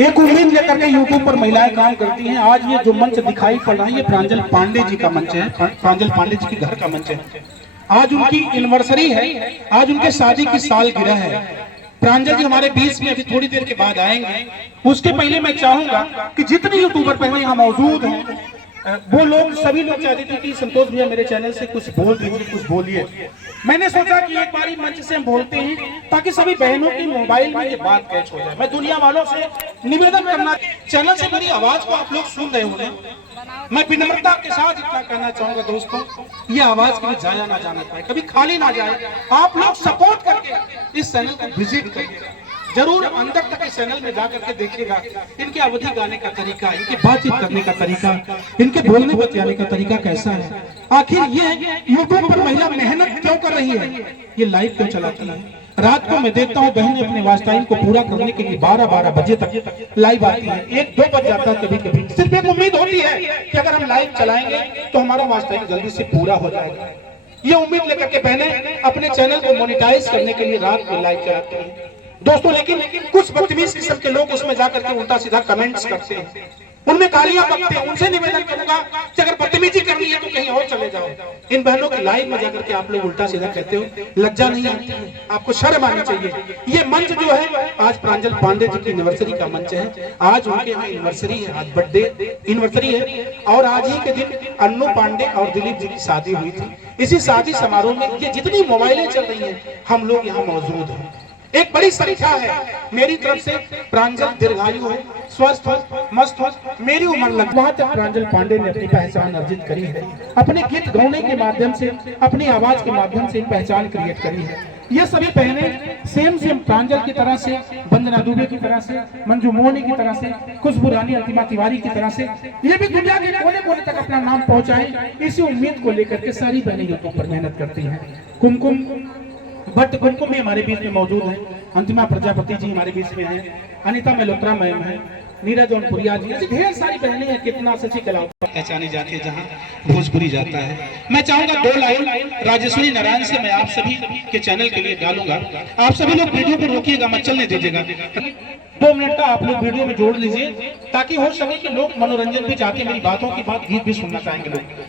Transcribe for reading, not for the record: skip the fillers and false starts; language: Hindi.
एक उम्मीद लेकर के यूट्यूब पर महिलाएं काम करती हैं। आज ये जो मंच दिखाई पड़ रहा है ये प्रांजल पांडे जी का मंच है, प्रांजल पांडे जी के घर का मंच है। आज उनकी एनिवर्सरी है, आज उनके शादी की सालगिरह है। प्रांजल जी हमारे बीच में अभी थोड़ी देर के बाद आएंगे। उसके पहले मैं चाहूंगा कि जितने यूट्यूबर पहले यहाँ मौजूद हैं वो लोग सभी लोग चाहते थे कि संतोष भैया मेरे चैनल से कुछ बोल दीजिए, कुछ बोलिए। मैंने सोचा कि एक बारी मंच से हम बोलते हैं ताकि सभी बहनों की मोबाइल में ये बात कैच हो जाए। मैं दुनिया वालों से निवेदन करना, चैनल से मेरी आवाज को आप लोग सुन रहे होंगे, मैं विनम्रता के साथ इतना कहना चाहूंगा दोस्तों, ये आवाज कभी जाया ना जाना पाए, कभी खाली ना जाए। आप लोग सपोर्ट करके इस चैनल को विजिट करिए, जरूर अंदर तक इस चैनल में जाकर के देखिएगा। इनके अवधि गाने का तरीका, इनकी बातचीत करने का तरीका, इनके बोलने बतियाने का तरीका कैसा है। आखिर ये यूट्यूब पर महिला मेहनत क्यों कर रही है, ये लाइव क्यों चलाती है। रात को मैं देखता हूँ बहनें अपने वॉच टाइम को पूरा करने के लिए 12-12 बजे तक लाइव आती है, 1-2 बज जाता है कभी कभी। सिर्फ एक उम्मीद होती है कि अगर हम लाइव चलाएंगे तो हमारा वॉच टाइम जल्दी से पूरा हो जाएगा। ये उम्मीद लेकर के बहनें अपने चैनल को मोनेटाइज करने के लिए रात में लाइव चलाती है दोस्तों। लेकिन कुछ बदतमीज किस्म के लोग उसमें जाकर के उल्टा सीधा कमेंट्स करते हैं, उनमें गालियां बकते हैं। उनसे निवेदन करूंगा कि अगर बदतमीजी करनी है तो कहीं और चले जाओ। इन बहनों की लाइव में जाकर के आप लोग उल्टा सीधा कहते हो, लज्जा नहीं आती है, आपको शर्म आनी चाहिए। ये मंच जो है आज प्रांजल पांडे जी की एनिवर्सरी का मंच है। आज उनके यहाँ एनिवर्सरी है, आज बर्थडे एनिवर्सरी है और आज ही के दिन अन्नू पांडे और दिलीप जी की शादी हुई थी। इसी शादी समारोह में ये जितनी मोबाइलें चल रही हैं हम लोग यहाँ मौजूद हैं। एक बड़ी संख्या है। मेरी तरफ से प्रांजल दीर्घायु हो, स्वस्थ हो, मस्त हो, मेरी उम्र लग। वहां तक प्रांजल पांडे ने अपनी पहचान अर्जित करी है, अपने गीत गाने के माध्यम से, अपनी आवाज के माध्यम से पहचान क्रिएट करी है। ये सभी बहनें सेम प्रांजल की तरह से, वंदना दुबे की तरह से, मंजू मोहनी की तरह से, खुशबू रानी अंतिमा तिवारी की तरह से ये भी दुनिया के कोने कोने तक अपना नाम पहुंचाए, इसी उम्मीद को लेकर के सारी बहनें यूट्यूब पर मेहनत करती हैं। कुमकुम भट्ट कुमकुम भी हमारे बीच में मौजूद है, अंतिमा प्रजापति जी हमारे बीच में है, अनिता मल्होत्रा मैम है, नीरज जौनपुरिया जी, ऐसी ढेर सारी बहनें हैं। कितना सची कला पहचानी जाती है जहाँ भोजपुरी जाता है। मैं चाहूंगा 2 लाइन राजेश्वरी नारायण से मैं आप सभी के चैनल के लिए डालूंगा। आप सभी लोग वीडियो को रोकिएगा, मत चलने दीजिएगा। 2 मिनट का आप लोग वीडियो में जोड़ लीजिए ताकि हो सके कि लोग मनोरंजन भी चाहते, मेरी बातों की बात गीत भी सुनना चाहेंगे लोग।